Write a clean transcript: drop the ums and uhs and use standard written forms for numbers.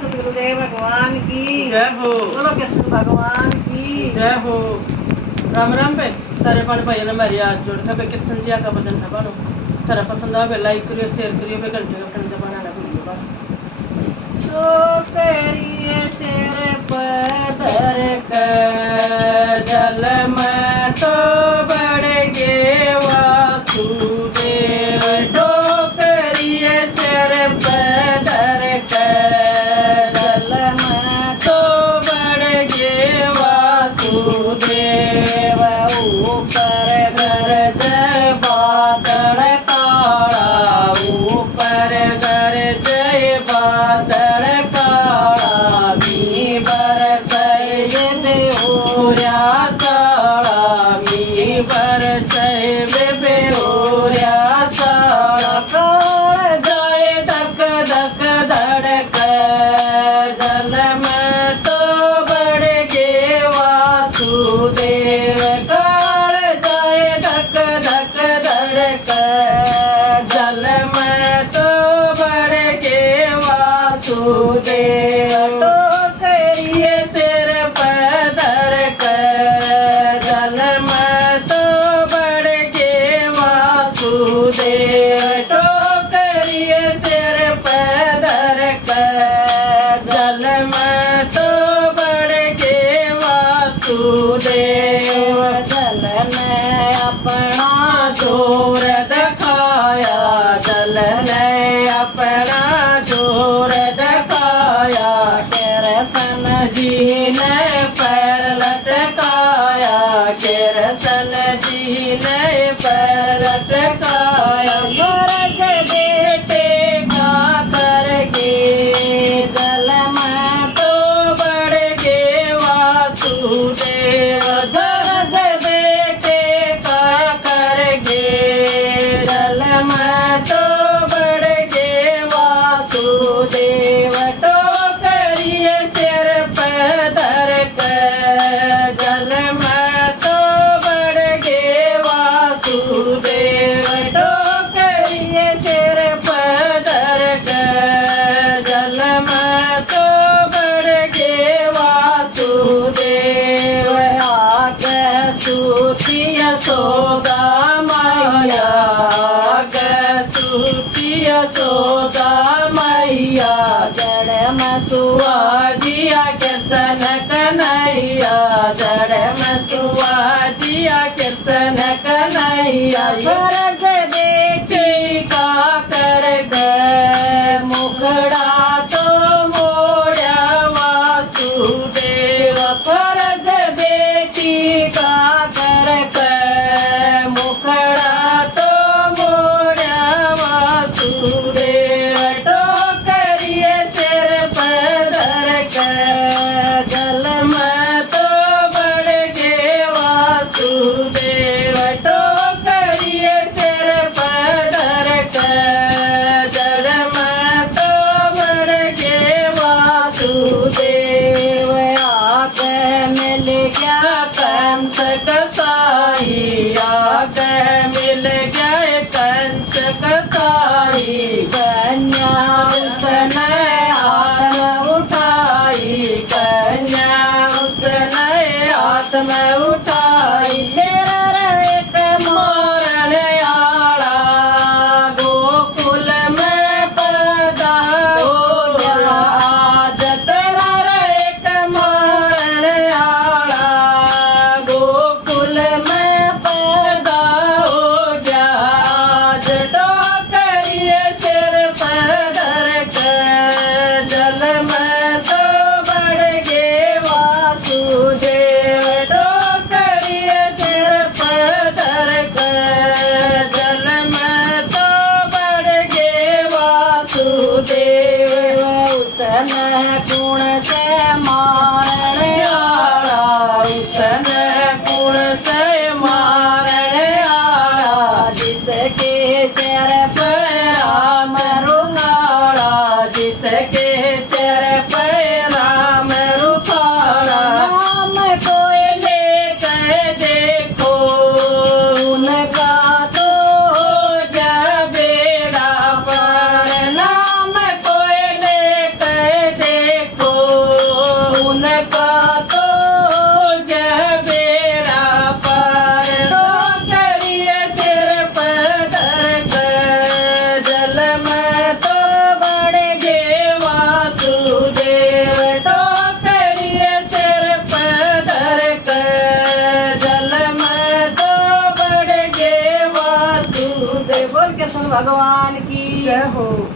सतगुरुदेव भगवान की जय हो। बोलो कृष्ण भगवान की जय हो। राम राम पे सारे पाने भाइयों ने मेरी हाथ जोड़ के कृष्ण जी का बदन है बानो सारा पसंद आवे लाइक करियो शेयर करियो पे घंटे का बटन दबाना ना भूलियो बानो। तो करिए सिर पदर के जल में तो बढ़ गे वासुदेव तो करिए सिर पदर के जल में तो बढ़ गे वासुदेव ऊपर गरज बादल काला ऊपर गरज बादल काला मी बरसै बेहोर्या ताला मी बरसै बेहोर्या ताला काल जाए धक धक धड़क जल में तो बढ़ गे वासुदेव काल जाए धक धक धड़क जल में तो बढ़ गे वासुदेव तो करिए सिर पदर जल में तो बढ़ गे वासुदेव तो करिए सिर पदर जल में तो बढ़ गे वासुदेव जल ने अपना जोर दिखाया जल ने अपना जोर दिखाया कृष्ण जी ने पैर लटकाया कृष्ण जी ने पैर लटकाया भरत बेटे का करके जल में तो बढ़ गे वासुदेव भरत बेटे का करके जल में तो बढ़ गे वासुदेव तो करिए सिर पदर जल में तो बढ़ गे वासुदेव तो करिए सिर पदर जल में तो बढ़ गे वासुदेव आगे सूतिया सोदा मैया आगे सूतिया सोदा मैया जड़ में सुआजिया कृष्ण कन्हैया जड़ में सुआजिया कृष्ण कन्हैया भरत बेटी का कर गए मुखड़ा तो मोड़ा वासुदेव भरत बेटी का कर गए मुखड़ा तो मोड़ा वासुदेव तो करिए सिर पदर जल में तो बढ़ गे वासुदेव तो करिए सिर पदर जल में तो बढ़ गे वासुदेव आगे मिल गया कंस कसाई आगे मिल गए कंस कसाई कन्या उसने हाथ उठाई कन्या उसने हाथ में उठाई तेरा एक मोरण आला गोकुल में पैदा हो गया आज तेरा एक मोरण आला गोकुल में पैदा हो गया आज तो करिए सिर पदर जल में तो बढ़ गे वासुदेव तो करिए सिर पदर जल में तो बढ़ गे वासुदेव उसने गुण से मारण आला उसने गुण से मारण आला जिसके सिर पर राम रुकाला जिसके सिर पर राम रुकाला नाम कोई लेकर देखो उनका तो हो जा बेड़ा पार नाम कोई लेकर भगवान की जय हो।